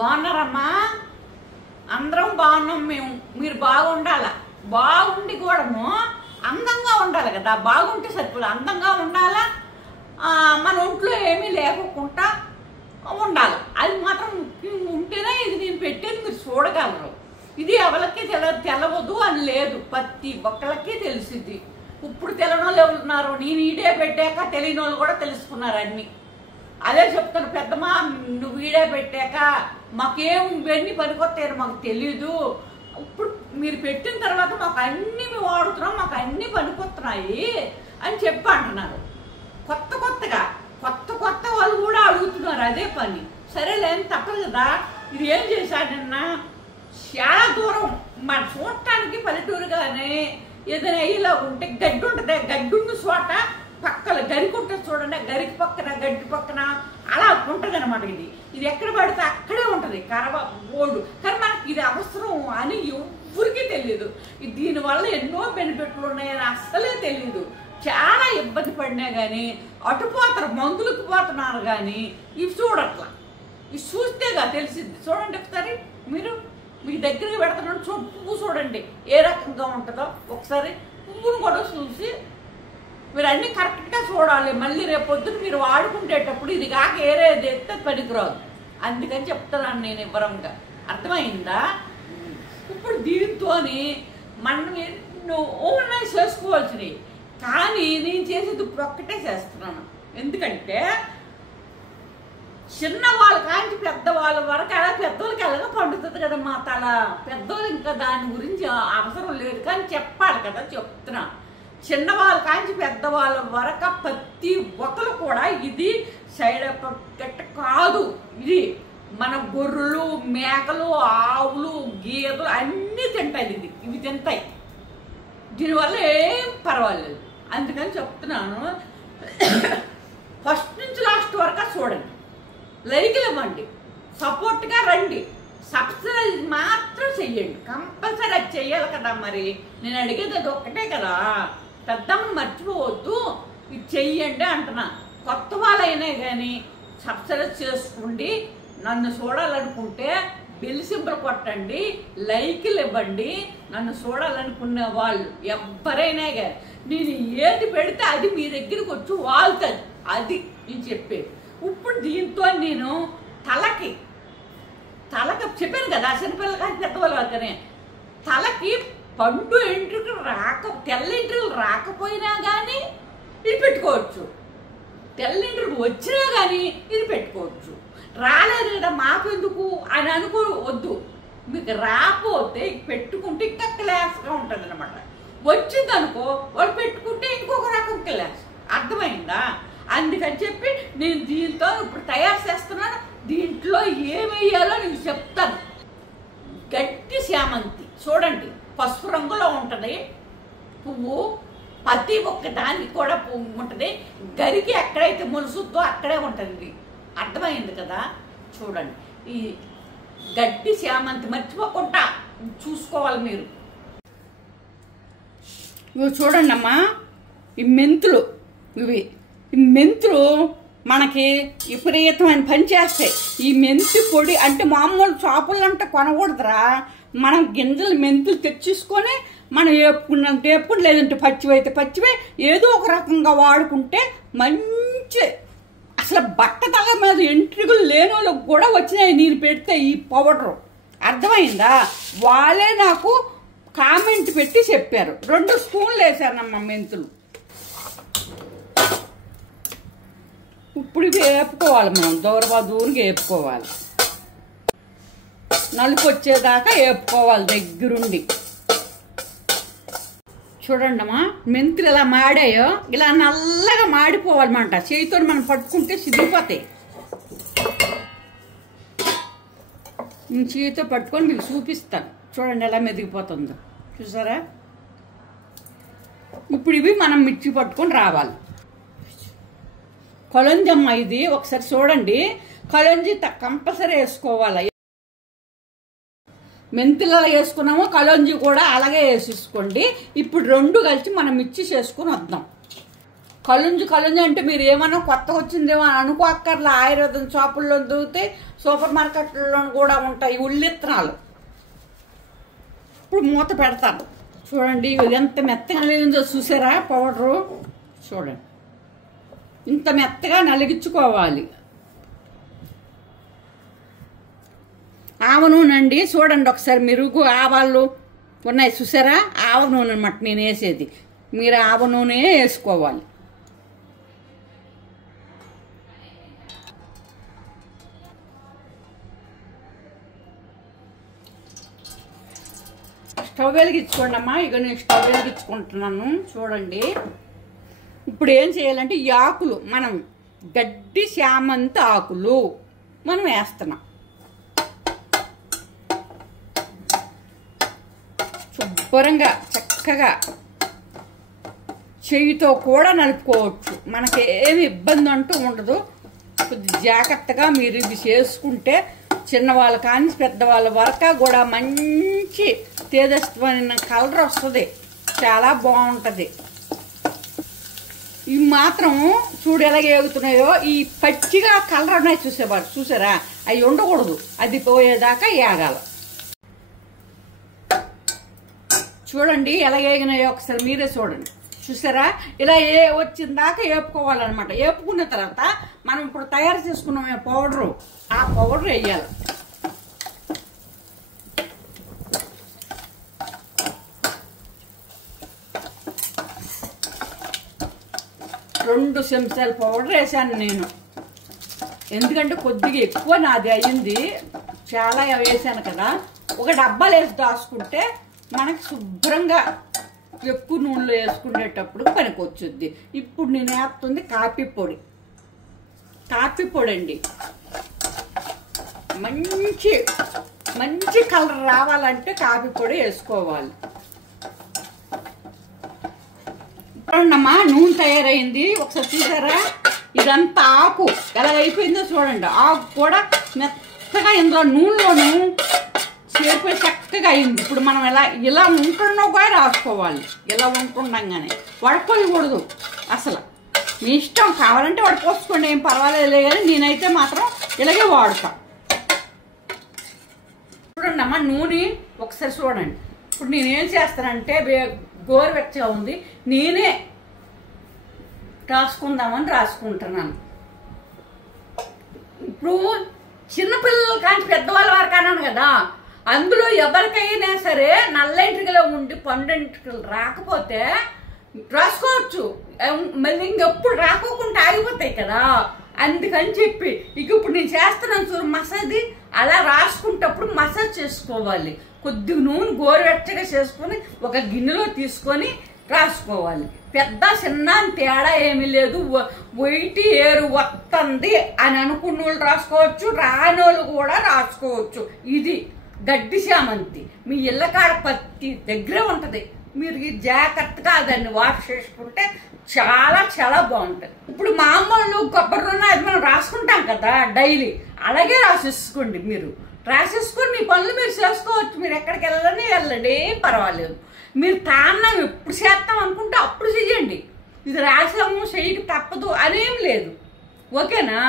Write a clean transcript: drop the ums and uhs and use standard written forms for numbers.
బాగున్నారమ్మా? అందరం బాగున్నాం మేము. మీరు బాగుండాలా, బాగుండి కూడాము అందంగా ఉండాలి కదా. బాగుంటే సరిపోదు, అందంగా ఉండాలా. మన ఒంట్లో ఏమీ లేకుండా ఉండాలి. అది మాత్రం ఉంటేనే ఇది నేను పెట్టేది మీరు చూడగలరు. ఇది ఎవరికి తెలవదు అని లేదు, ప్రతి ఒక్కళ్ళకి తెలిసింది. ఇప్పుడు తెలియని వాళ్ళు ఎవరున్నారు? నేను వీడియో పెట్టాక తెలియని వాళ్ళు కూడా తెలుసుకున్నారు అన్నీ. అదే చెప్తాను, పెద్దమ్మా నువ్వు వీడియో పెట్టాక మాకేం ఇవన్నీ పనికొస్తాయని మాకు తెలీదు. ఇప్పుడు మీరు పెట్టిన తర్వాత మాకు అన్నీ మేము వాడుతున్నాం, మాకు అన్నీ పనికొస్తున్నాయి అని చెప్పి అంటున్నారు. కొత్త వాళ్ళు కూడా అడుగుతున్నారు అదే పని. సరేలేని తప్పదు కదా. ఇది ఏం చేశాను నిన్న, చాలా దూరం మన చూడటానికి పల్లెటూరుగానే ఏదైనా ఇలా ఉంటే గడ్డి ఉంటుంది, గడ్డి ఉన్న చోట పక్కన గరికి ఉంటుంది చూడండి, గరికి పక్కన గడ్డి పక్కన అలా ఉంటుంది అనమాట. ఇది ఎక్కడ పడితే అక్కడే ఉంటుంది బోర్డు. కానీ మనకి ఇది అవసరం అని ఎవరికీ తెలియదు. దీనివల్ల ఎన్నో బెనిఫిట్లు ఉన్నాయని అస్సలే తెలియదు. చాలా ఇబ్బంది పడినా కానీ అటుపోతారు, మందులకు పోతున్నారు కానీ ఇవి చూడట్లా. ఇవి చూస్తేగా తెలిసింది. చూడండి ఒకసారి మీరు, మీ దగ్గరికి పెడుతున్నాడు పువ్వు చూడండి ఏ రకంగా ఉంటుందో. ఒకసారి పువ్వును కూడా చూసి మీరు అన్నీ కరెక్ట్గా చూడాలి. మళ్ళీ రేపు పొద్దున మీరు వాడుకుంటేటప్పుడు ఇది కాక ఏరేది ఎత్తే పనికిరాదు. అందుకని చెప్తున్నాను నేను వివరంగా. అర్థమైందా? ఇప్పుడు దీంతో మనం ఎన్నో ఉన్నాయి చేసుకోవాల్సినవి, కానీ నేను చేసేది ఇప్పుడు ఒక్కటే చేస్తున్నాను. ఎందుకంటే చిన్నవాళ్ళ కాంచి పెద్దవాళ్ళ వరకు అలా పెద్దవాళ్ళకి ఎలాగ పండుతుంది కదా మా తల. పెద్దవాళ్ళు ఇంకా దాని గురించి అవసరం లేదు, కానీ చెప్పాలి కదా, చెప్తున్నా. చిన్నవాళ్ళ కాంచి పెద్దవాళ్ళ వరకు ప్రతి ఒక్కరు కూడా ఇది సైడ్ ఎఫెక్ట్ కాదు. ఇది మన గొర్రెలు, మేకలు, ఆవులు, గేదెలు అన్నీ తింటాయి. ఇవి తింటాయి. దీనివల్ల ఏం పర్వాలేదు. అందుకని చెప్తున్నాను, ఫస్ట్ నుంచి లాస్ట్ వరకు చూడండి, లైక్లు ఇవ్వండి, సపోర్ట్గా రండి, సబ్స్క్రైబ్ మాత్రం చెయ్యండి. కంపల్సరీ అది చెయ్యాలి కదా. మరి నేను అడిగేది అది ఒక్కటే కదా. పెద్దమ్మని మర్చిపోవద్దు, ఇది చెయ్యండి అంటున్నా. కొత్త వాళ్ళైనా కానీ సబ్స్క్రైబ్ చేసుకోండి. నన్ను చూడాలనుకుంటే బెల్ సింబల్ కొట్టండి, లైక్లు ఇవ్వండి. నన్ను చూడాలనుకునే వాళ్ళు ఎవరైనా కానీ నేను ఏది పెడితే అది మీ దగ్గరికి వచ్చి వాళ్తుంది. అది నేను చెప్పేది. ఇప్పుడు దీంతో నేను తలకి చెప్పాను కదా, చిన్నపిల్లలు కానీ పెద్దవాళ్ళు కానీ తలకి పండు ఎంట్రుకలు తెల్ల ఎంట్రుకలు రాకపోయినా కానీ ఇది పెట్టుకోవచ్చు, తెల్ల ఎంట్రుకలు వచ్చినా కానీ ఇది పెట్టుకోవచ్చు. రాలేదు కదా మాకెందుకు అని అనుకోవద్దు. మీకు రాకపోతే పెట్టుకుంటే ఇంకా క్లాస్గా ఉంటుంది అనమాట. వచ్చిందనుకో వాళ్ళు పెట్టుకుంటే ఇంకొక రకం క్లాస్. అర్థమైందా? అందుకని చెప్పి నేను దీంతో ఇప్పుడు తయారు చేస్తున్నాను. దీంట్లో ఏమేయాలో నేను చెప్తాను. గట్టి శామంతి చూడండి, పసుపు రంగులో ఉంటుంది పువ్వు. ప్రతి ఒక్క దానికి కూడా పువ్వు ఉంటుంది. గరికి ఎక్కడైతే మొలుసుద్దో అక్కడే ఉంటుంది. అర్థమైంది కదా? చూడండి, ఈ గట్టి శామంతి మర్చిపోకుండా చూసుకోవాలి మీరు. ఇవి చూడండి అమ్మా, ఈ మెంతులు. ఈ మెంతులు మనకి విపరీతమైన పని చేస్తాయి. ఈ మెంతి పొడి అంటే మామూలు షాపులు అంటే కొనకూడదురా. మనం గింజలు మెంతులు తెచ్చేసుకొని మనం వేపుకుని లేదంటే పచ్చివి అయితే పచ్చివే ఏదో ఒక రకంగా వాడుకుంటే మంచి. అసలు బట్ట తల మీద ఎంట్రుకలు లేని వాళ్ళకి కూడా వచ్చినాయి నేను పెడితే ఈ పౌడరు. అర్థమైందా? వాళ్ళే నాకు కామెంట్ పెట్టి చెప్పారు. 2 స్పూన్లు వేసానమ్మా మెంతులు. ఇప్పుడు ఇవి వేపుకోవాలి, మనం దూరంగా వేపుకోవాలి. నలుపు వచ్చేదాకా వేపుకోవాలి దగ్గరుండి. చూడండి అమ్మా, మెంతులు ఇలా మాడాయో ఇలా నల్లగా మాడిపోవాలన్నమాట. చేతితో మనం పట్టుకుంటే సిరిగిపోతాయి. నేను చేతితో పట్టుకొని మీకు చూపిస్తాను. చూడండి ఎలా మెదిగిపోతుందో, చూసారా? ఇప్పుడు ఇవి మనం మిర్చి పట్టుకొని రావాలి. కలంజి అమ్మ ఇది, ఒకసారి చూడండి. కలంజి కంపల్సరీ వేసుకోవాలి. మెంతులు వేసుకున్నాము, కలంజి కూడా అలాగే వేసేసుకోండి. ఇప్పుడు 2 కలిసి మనం మిర్చి చేసుకుని వద్దాం. కలుంజు అంటే మీరు ఏమన్నా కొత్తగా వచ్చిందేమో అని అనుకోక్కర్లా. ఆయుర్వేదం షాపుల్లో దొరికితే సూపర్ మార్కెట్లలో కూడా ఉంటాయి ఉల్లిత్తనాలు. ఇప్పుడు మూత పెడతాను చూడండి. ఎంత మెత్తగా నలిగిందో చూసారా పౌడరు. చూడండి ఇంత మెత్తగా నలిగించుకోవాలి. ఆవ నూనె అండి చూడండి ఒకసారి. మెరుగు ఆవాళ్ళు ఉన్నాయి చూసారా. ఆవ నూనె అన్నమాట నేను వేసేది. మీరు ఆవ నూనె వేసుకోవాలి. స్టవ్ వెలిగించుకోండి అమ్మా. ఇక నేను స్టవ్ వెలిగించుకుంటున్నాను చూడండి. ఇప్పుడు ఏం చేయాలంటే ఈ ఆకులు మనం గడ్డి శామంతి ఆకులు మనం వేస్తున్నాం. శుభ్రంగా చక్కగా చెయ్యితో కూడా నలుపుకోవచ్చు. మనకేమి ఇబ్బంది అంటూ ఉండదు. కొద్ది జాగ్రత్తగా మీరు ఇది చేసుకుంటే చిన్నవాళ్ళు కానీ పెద్దవాళ్ళ వరకు కూడా మంచి తేజస్వమైన కలర్ వస్తుంది. చాలా బాగుంటుంది. ఇవి మాత్రం చూడు ఎలాగ ఏగుతున్నాయో. ఈ పచ్చిగా కలర్ ఉన్నాయి చూసారా అవి ఉండకూడదు. అది పోయేదాకా ఏగాల. చూడండి ఎలా ఏగినాయో ఒకసారి మీరే చూడండి. చూసారా ఇలా వచ్చిన దాకా వేపుకోవాలన్నమాట. వేపుకున్న తర్వాత మనం ఇప్పుడు తయారు చేసుకున్నాం పౌడరు, ఆ పౌడర్ వేయాలి. రెండు చెంచాల పౌడర్ వేసాను నేను. ఎందుకంటే కొద్దిగా ఎక్కువ నాది అయ్యింది. చాలా వేసాను కదా. ఒక డబ్బాలు వేసి దాచుకుంటే మనకి శుభ్రంగా ఎక్కువ నూనెలో వేసుకునేటప్పుడు పనికి వచ్చుద్ది. ఇప్పుడు నేను వేస్తుంది కాఫీ పొడి. కాఫీ పొడి అండి. మంచి మంచి కలర్ రావాలంటే కాఫీ పొడి వేసుకోవాలి. చూడండమ్మా నూనె తయారైంది. ఒకసారి చూసారా. ఇదంతా ఆకు ఎలా అయిపోయిందో చూడండి. ఆకు కూడా మెత్తగా ఇందులో నూనెలోను చేరిపోయి చక్కగా అయింది. ఇప్పుడు మనం ఇలా ఉంటున్నా కూడా రాసుకోవాలి. ఇలా ఉంటుండగానే వడపోయకూడదు అసలు. మీ ఇష్టం, కావాలంటే వడపోసుకోండి, ఏం పర్వాలేదు. కానీ నేనైతే మాత్రం ఇలాగే వాడుతా. చూడండి అమ్మ నూనె ఒకసారి చూడండి. ఇప్పుడు నేనేం చేస్తానంటే గోరువెచ్చగా ఉంది, నేనే రాసుకుందామని రాసుకుంటున్నాను. ఇప్పుడు చిన్నపిల్లలు కానీ పెద్దవాళ్ళ వరకు అన్నాను కదా. అందులో ఎవరికైనా సరే నల్ల ఎంట్రుకలో ఉండి పండు ఎంట్రుకలు రాకపోతే రాసుకోవచ్చు. మళ్ళీ ఇంకెప్పుడు రాకోకుండా ఆగిపోతాయి కదా. అందుకని చెప్పి ఇప్పుడు నేను చేస్తున్నాను చూడు మసాజ్. అలా రాసుకుంటప్పుడు మసాజ్ చేసుకోవాలి. కొద్దిగా నూనె గోరువెచ్చగా చేసుకొని ఒక గిన్నెలో తీసుకొని రాసుకోవాలి. పెద్ద చిన్న తేడా ఏమీ లేదు. వైటి ఏరు వస్తుంది అని అనుకున్న వాళ్ళు రాసుకోవచ్చు, రాని వాళ్ళు కూడా రాసుకోవచ్చు. ఇది గడ్డి శామంతి మీ ఇళ్ళకాడ పత్తి దగ్గరే ఉంటుంది. మీరు జాగ్రత్తగా దాన్ని వాష్ చేసుకుంటే చాలా చాలా బాగుంటుంది. ఇప్పుడు మామూలు కొబ్బరి నూనె అది మనం రాసుకుంటాం కదా డైలీ, అలాగే రాసేసుకోండి. మీరు రాసేసుకొని మీ పనులు మీరు చేసుకోవచ్చు. మీరు ఎక్కడికి వెళ్ళండి, ఏం పర్వాలేదు. మీరు తాన్నం ఎప్పుడు చేస్తాం అనుకుంటే అప్పుడు చెయ్యండి. ఇది రాసాము చెయ్యక తప్పదు అనేం లేదు. ఓకేనా?